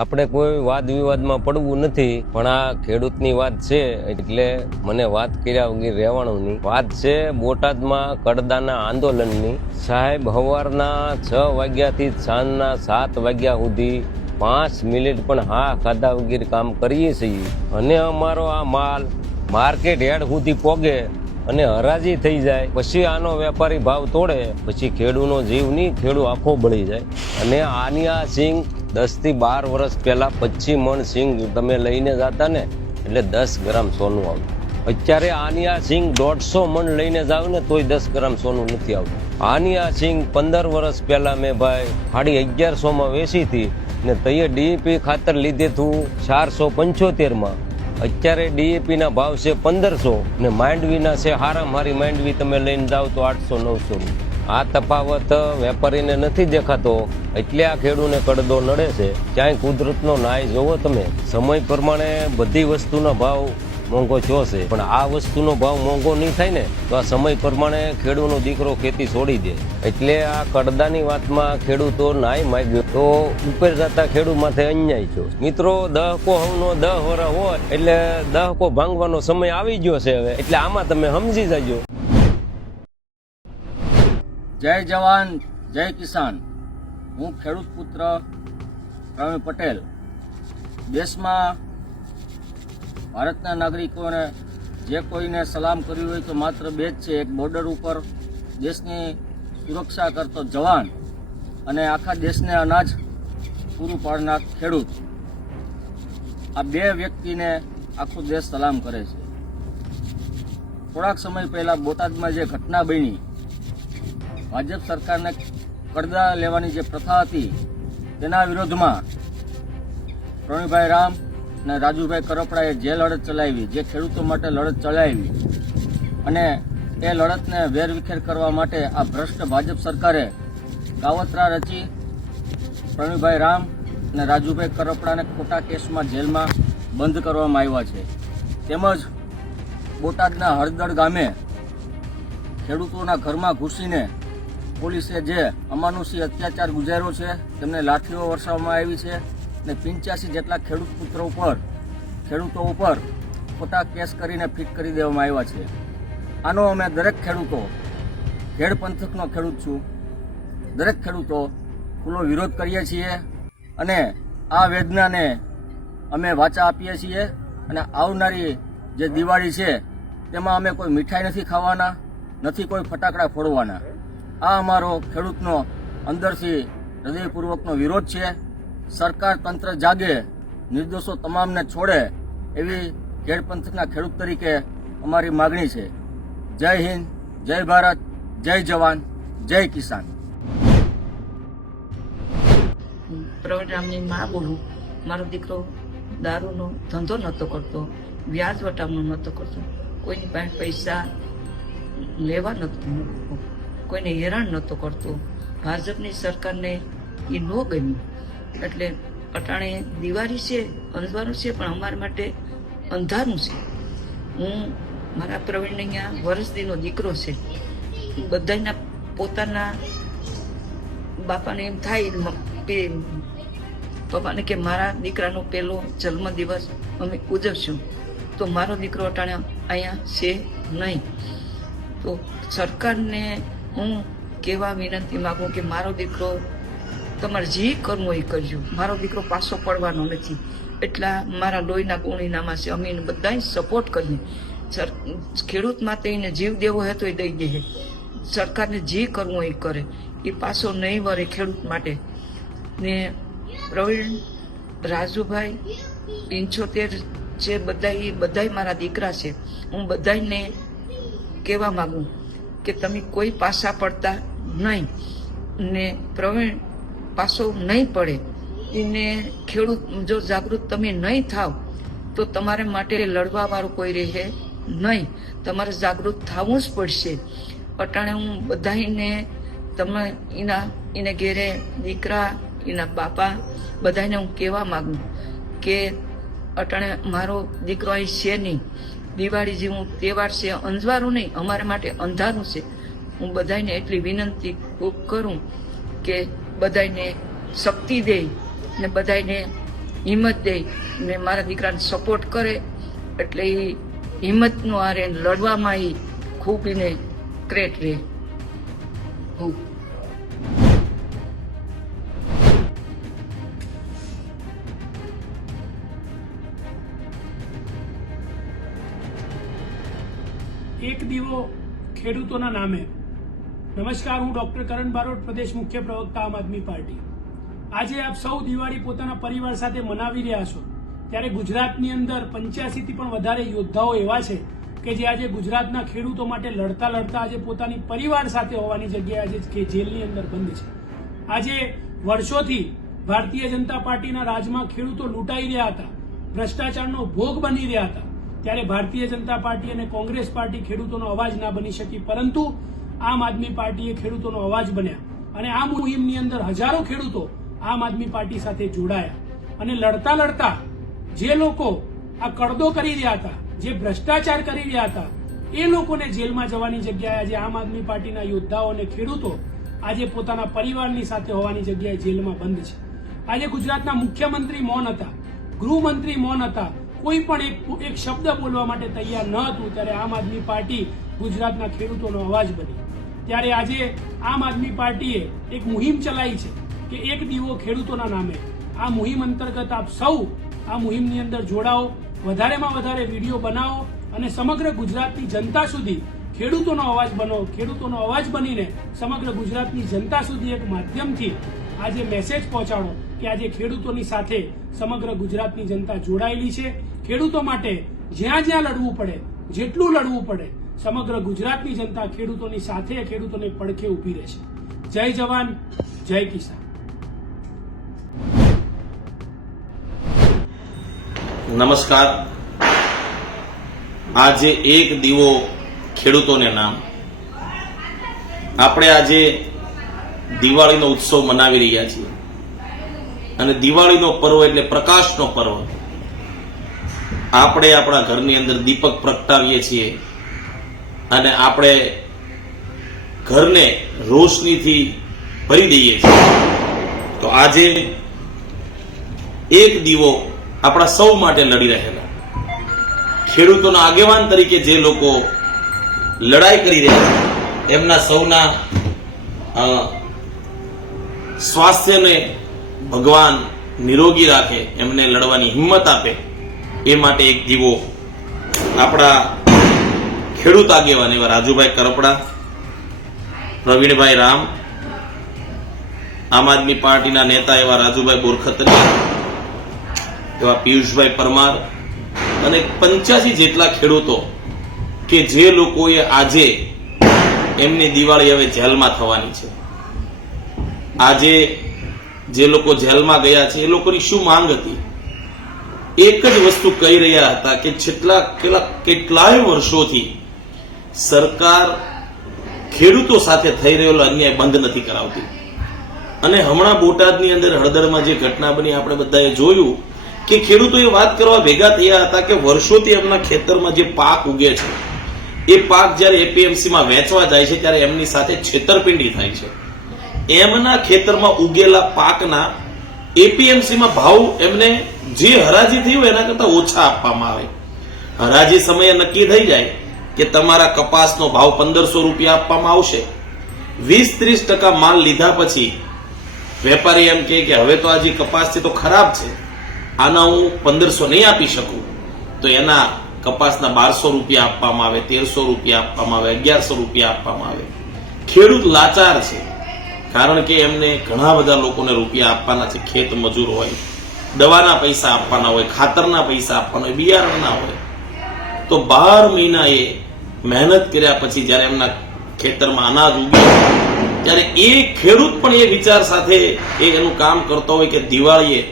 આપણે કોઈ વાદ વિવાદમાં પડવું નથી, પણ આ ખેડૂતની વાત છે, એટલે મને વાત કર્યા વગર રહેવાનું વાત છે બોટાદમાં કડદાના આંદોલનની. સાહેબ સવારના છ વાગ્યાથી સાંજના સાત વાગ્યા સુધી પાંચ મિનિટ પણ હા ખાધા વગર કામ કરીએ છીએ. અને અમારો આ માલ માર્કેટ હેડ સુધી પોગે અને હરાજી થઈ જાય. પછી આનો વેપારી ભાવ તોડે. પછી ખેડૂનો જીવ નહીં, ખેડૂ આખો બળી જાય. અને આની આ સિંગ દસથી બાર વર્ષ પહેલા પચીસ મણ સિંગ તમે લઈને જતા ને, એટલે દસ ગ્રામ સોનું આવતું. અત્યારે આની આ સિંગ દોઢસો મણ લઈને જાવ ને, તોય દસ ગ્રામ સોનું નથી આવતું. આની આ સિંગ પંદર વર્ષ પહેલા મેં ભાઈ સાડી અગિયારસો માં વેચી હતી ને તઈએ ડીએપી ખાતર લીધે તું ચારસો પંચોતેરમાં અત્યારે ડીએપી ના ભાવ છે પંદરસો ને માંડવીના છે હારા મારી માંડવી તમે લઈને જાઓ તો આઠસો નવસો આ તફાવત વેપારીને નથી દેખાતો. એટલે આ ખેડૂને કડદો નડે છે. ક્યાંય કુદરતનો નાય જોવો તમે. સમય પ્રમાણે બધી વસ્તુનો ભાવ મોંઘો છે પણ આ વસ્તુનો ભાવ મોંઘો નહીં થાય ને, તો આ સમય પ્રમાણે ખેડૂતનો દીકરો ખેતી છોડી દે. એટલે આ કડદાની વાતમાં ખેડૂતો નાય માગ્યો. તો ઉપર જતા ખેડૂત માથે અન્યાય છો મિત્રો, દહકો હવનો દહ વરા હોય, એટલે દહકો ભાંગવાનો સમય આવી ગયો છે હવે. એટલે આમાં તમે સમજી જાજો. જય જવાન, જય કિસાન. હું ખેડૂત પુત્ર પ્રવીણ પટેલ. દેશમાં ભારતના નાગરિકોને જે કોઈને સલામ કર્યું હોય તો માત્ર બે જ છે. એક બોર્ડર ઉપર દેશની સુરક્ષા કરતો જવાન અને આખા દેશને અનાજ પૂરું પાડનાર ખેડૂત. આ બે વ્યક્તિને આખો દેશ સલામ કરે છે. થોડાક સમય પહેલાં બોટાદમાં જે ઘટના બની ભાજપ સરકારને પડદા લેવાની જે પ્રથા હતી, તેના વિરોધમાં પ્રવીણભાઈ રામ અને રાજુભાઈ કરપડાએ જે લડત ચલાવી, જે ખેડૂતો માટે લડત ચલાવી અને એ લડતને વેરવિખેર કરવા માટે આ ભ્રષ્ટ ભાજપ સરકારે કાવતરા રચી પ્રવીણભાઈ રામ અને રાજુભાઈ કરપડાને ખોટા કેસમાં જેલમાં બંધ કરવામાં આવ્યા છે. તેમજ બોટાદના હળદળ ગામે ખેડૂતોના ઘરમાં ઘૂસીને પોલીસે જે અમાનુષી અત્યાચાર ગુજાર્યો છે, તેમને લાઠીઓ વરસાવવામાં આવી છે અને પિંચ્યાસી જેટલા ખેડૂત પુત્રો ઉપર, ખેડૂતો ઉપર ખોટા કેસ કરીને ફિટ કરી દેવામાં આવ્યા છે. આનો અમે દરેક ખેડૂતો ખેડ પંથકનો ખેડૂત છું. દરેક ખેડૂતો ખુલ્લો વિરોધ કરીએ છીએ અને આ વેદનાને અમે વાચા આપીએ છીએ અને આવનારી જે દિવાળી છે, તેમાં અમે કોઈ મીઠાઈ નથી ખાવાના, નથી કોઈ ફટાકડા ફોડવાના. આ અમારો ખેડૂતનો અંદરથી હૃદયપૂર્વકનો વિરોધ છે. સરકાર તંત્ર જાગે, નિર્દોષો તમામને છોડે એવી ખેડ પંથકના ખેડૂત તરીકે અમારી માગણી છે. જય હિન્દ, જય ભારત, જય જવાન, જય કિસાન. હું પ્રવીણ રામની મા બોલું. મારો દીકરો દારૂનો ધંધો નહોતો કરતો, વ્યાજ વટાવનો નહોતો કરતો. કોઈની પાસે પૈસા લેવા નહોતો કોઈને હેરાન નહોતો કરતો. ભાજપની સરકારને એ ન ગમ્યું. એટલે અટાણે દિવાળી છે અંધવારું છે, પણ અમારા માટે અંધારું છે. હું, મારા પ્રવીણને અહીંયા વરસદીનો દીકરો છે. બધાના પોતાના બાપાને એમ થાય કે પપ્પાને કે મારા દીકરાનો પહેલો જન્મદિવસ અમે ઉજવશું. તો મારો દીકરો અટાણે અહીંયા છે નહીં. તો સરકારને હું કહેવા વિનંતી માગું કે મારો દીકરો તમારે જે કરવું એ કરજો. મારો દીકરો પાછો પડવાનો નથી. એટલા મારા લોહીના ગુણીનામાં છે. અમે એને સપોર્ટ કરીએ. સર, ખેડૂત માટે એને જીવ દેવો હોય તો એ દઈ દે સરકારને જે કરવું એ કરે. એ પાછો નહીં વરે ખેડૂત માટે. ને પ્રવીણ, રાજુભાઈ, પંચોતેર છે બધા એ બધાય મારા દીકરા છે. હું બધાને કહેવા માંગુ. કે તમે કોઈ પાસા પડતા નહીં. ને પ્રવીણ પાસો નહીં પડે. એને ખેડૂત જો જાગૃત તમે નહીં થાવ, તો તમારે માટે લડવા વાળું કોઈ રહે નહીં. તમારે જાગૃત થવું જ પડશે. અટાણે હું બધાને તમે એના, એને ઘેરે દીકરા, એના બાપા બધાને હું કહેવા માગું કે અટાણે મારો દીકરો અહીં છે નહીં. દિવાળી જેવું તહેવાર છે અંજવારું નહીં, અમારા માટે અંધારું છે. હું બધાને એટલી વિનંતી ખૂબ કરું કે બધાને શક્તિ દે ને બધાને હિંમત દે ને મારા દીકરાને સપોર્ટ કરે. એટલે એ હિંમતનો આરે લડવામાં એ ખૂબ એને ક્રેટ રહે ખૂબ એક દીવો ખેડૂતોના નામે. નમસ્કાર, હું ડોક્ટર કરણ બારોટ, પ્રદેશ મુખ્ય પ્રવક્તા આમ આદમી પાર્ટી. આજે આપ સૌ દિવાળી પોતાના પરિવાર સાથે મનાવી રહ્યા છો. ત્યારે ગુજરાતની અંદર પંચ્યાસી થી પણ વધારે યોદ્ધાઓ એવા છે કે જે આજે ગુજરાતના ખેડૂતો માટે લડતા લડતા આજે પોતાની પરિવાર સાથે હોવાની જગ્યાએ આજે કે જેલની અંદર બંધ છે. આજે વર્ષોથી ભારતીય જનતા પાર્ટીના રાજમાં ખેડૂતો લૂંટાઈ રહ્યા હતા. ભ્રષ્ટાચારનો ભોગ બની રહ્યા હતા. ત્યારે ભારતીય જનતા પાર્ટી અને કોંગ્રેસ પાર્ટી ખેડૂતોનો અવાજ ના બની શકી, પરંતુ આમ આદમી પાર્ટીએ ખેડૂતોનો અવાજ બન્યા અને આ મુહિમની અંદર હજારો ખેડૂતો આમ આદમી પાર્ટી સાથે જોડાયા અને લડતા લડતા જે લોકો આ કડદો કરી રહ્યા હતા, જે ભ્રષ્ટાચાર કરી રહ્યા હતા, એ લોકોને જેલમાં જવાની જગ્યાએ આજે આમ આદમી પાર્ટીના યોદ્ધાઓ અને ખેડૂતો આજે પોતાના પરિવારની સાથે હોવાની જગ્યાએ જેલમાં બંધ છે. આજે ગુજરાતના મુખ્યમંત્રી મૌન હતા, ગૃહમંત્રી મૌન હતા કોઈ પણ એક એક શબ્દ બોલવા માટે તૈયાર ન હતું, ત્યારે આમ આદમી પાર્ટી ગુજરાતના ખેડૂતોનો અવાજ બની. ત્યારે આજે આમ આદમી પાર્ટીએ એક મુહિમ ચલાવી છે કે એક દીવો ખેડૂતોના નામે. આ મુહિમ અંતર્ગત આપ સૌ આ મુહિમની અંદર જોડાઓ, વધારેમાં વધારે વીડિયો બનાવો અને સમગ્ર ગુજરાતની જનતા સુધી ખેડૂતોનો અવાજ બનો, ખેડૂતોનો અવાજ બનીને સમગ્ર ગુજરાતની જનતા સુધી એક માધ્યમથી આજે મેસેજ પહોંચાડો કે આજે ખેડૂતોની સાથે સમગ્ર ગુજરાતની જનતા જોડાયેલી છે. ખેડૂતો માટે જ્યાં જ્યાં લડવું પડે, જેટલું લડવું પડે, સમગ્ર ગુજરાતની જનતા ખેડૂતોની સાથે ખેડૂતોને પડખે ઊભી રહેશે. જય જવાન, જય કિસાન. નમસ્કાર. આજે એક દીવો ખેડૂતોને નામ. આપણે આજે દિવાળીનો ઉત્સવ મનાવી રહ્યા છીએ. અને દિવાળીનો પર્વ એટલે પ્રકાશનો પર્વ. આપણે આપણા ઘરની અંદર દીપક પ્રગટાવીએ છીએ અને આપણે ઘરને રોશનીથી ભરી દઈએ છીએ. તો આજે એક દીવો આપણા સૌ માટે લડી રહેલા. ખેડૂતોના આગેવાન તરીકે જે લોકો લડાઈ કરી રહ્યા એમના સૌના સ્વાસ્થ્યને ભગવાન નિરોગી રાખે, એમને લડવાની હિંમત આપે. એ માટે એક દીવો આપણા ખેડૂત આગેવાન એવા રાજુભાઈ કરપડા, પ્રવીણભાઈ રામ, આમ આદમી પાર્ટીના નેતા એવા રાજુભાઈ બોરખતરિયા એવા પિયુષભાઈ પરમાર અને પંચ્યાસી જેટલા ખેડૂતો કે જે લોકોએ આજે એમની દિવાળી હવે જેલમાં થવાની છે. આજે જે લોકો જેલમાં ગયા છે, એ લોકોની શું માંગ હતી? એક જ વસ્તુ કહી રહ્યા હતા કે છેલ્લા કેટલા કેટલાય વર્ષોથી સરકાર ખેડૂતો સાથે થઈ રહેલો અન્યાય બંધ નથી કરાવતી. અને હમણાં બોટાદની અંદર હળદરમાં જે ઘટના બની, આપણે બધાએ જોયું કે ખેડૂતોએ વાત કરવા ભેગા થયા હતા કે વર્ષોથી એમના ખેતરમાં જે પાક ઉગે છે, એ પાક જ્યારે એપીએમસીમાં વેચવા જાય છે, ત્યારે એમની સાથે છેતરપિંડી થાય છે. એમના ખેતરમાં ઉગેલા પાકના એપીએમસીમાં ભાવ એમને જે હરાજી થયું એના કરતાં ઓછા આપવામાં આવે. હરાજી સમયે નક્કી થઈ જાય કે તમારા કપાસનો ભાવ પંદરસો રૂપિયા આપવામાં આવશે. વીસ ત્રીસ ટકા માલ લીધા પછી વેપારી એમ કહે કે હવે તો આ જે કપાસ છે તો ખરાબ છે. આના હું પંદરસો નહીં આપી શકું. તો એના કપાસના બારસો રૂપિયા આપવામાં આવે, તેરસો રૂપિયા આપવામાં આવે, અગિયારસો રૂપિયા આપવામાં આવે. ખેડૂત લાચાર છે. કારણ કે એમને ઘણા બધા લોકોને રૂપિયા આપવાના છે, ખેત મજૂર હોય, દવાના પૈસા આપવાના હોય, ખાતરના પૈસા આપવાના હોય, બિયારણના હોય. તો બાર મહિના એ મહેનત કર્યા પછી જ્યારે એમના ખેતરમાં અનાજ ઉગે, ત્યારે એ ખેડૂત પણ એ વિચાર સાથે એ એનું કામ કરતો હોય કે દિવાળીએ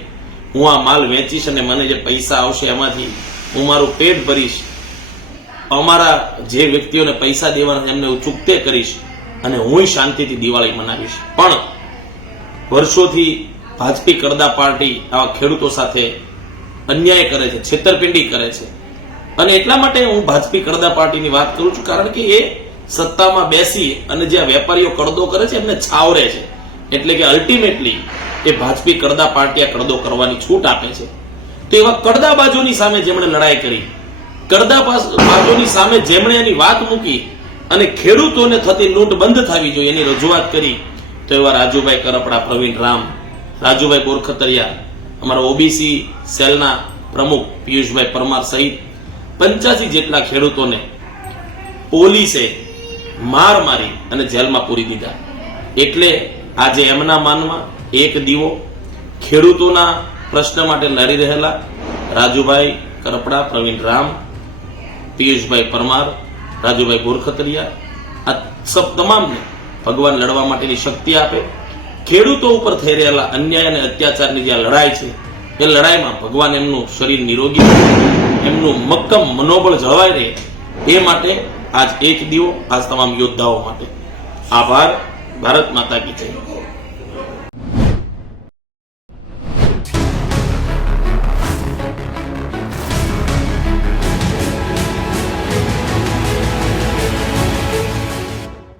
હું આ માલ વેચીશ અને મને જે પૈસા આવશે એમાંથી હું મારું પેટ ભરીશ. અમારા જે વ્યક્તિઓને પૈસા દેવાના એમને હું ચૂકતે કરીશ. અને હું શાંતિથી દિવાળી મનાવીશ. પણ વર્ષોથી ભાજપી કરદા પાર્ટી આવા ખેડૂતો સાથે અન્યાય કરે છે, છેતરપિંડી કરે છે. અને એટલા માટે હું ભાજપી કરદા પાર્ટીની વાત કરું છું, કારણ કે એ સત્તામાં બેસી અને જે વેપારીઓ કરદો કરે છે, એમને છાવરે છે. એટલે કે અલ્ટિમેટલી એ ભાજપી કરદા પાર્ટી આ કરદો કરવાની છૂટ આપે છે. તો એવા કડદાબાજોની સામે જેમણે લડાઈ કરી કડદાબાજોની સામે જેમણે એની વાત મૂકી અને ખેડૂતોને થતી લૂંટ બંધ થવી જોઈએ, એની રજૂઆત કરી તો એવા રાજુભાઈ કરપડા, પ્રવીણ રામ, રાજુભાઈ બોરખતરિયા, અમારા ઓબીસી સેલના પ્રમુખ પિયુષભાઈ પરમાર સહિત પંચ્યાસી જેટલા ખેડૂતોને પોલીસે માર મારી અને જેલમાં પૂરી દીધા. એટલે આજે એમના માનમાં એક દીવો, ખેડૂતોના પ્રશ્ન માટે લડી રહેલા રાજુભાઈ કરપડા, પ્રવીણ રામ, પિયુષભાઈ પરમાર રાજુભાઈ ગોરખતરિયા આ તમામને ભગવાન લડવા માટેની શક્તિ આપે. ખેડૂતો ઉપર થઈ રહેલા અન્યાય અને અત્યાચારની જે લડાઈ છે, એ લડાઈમાં ભગવાન એમનું શરીર નિરોગી એમનું મક્કમ મનોબળ જળવાઈ રહે, એ માટે આજ એક દીવો આજ તમામ યોદ્ધાઓ માટે. આભાર, ભારત માતા કી જય.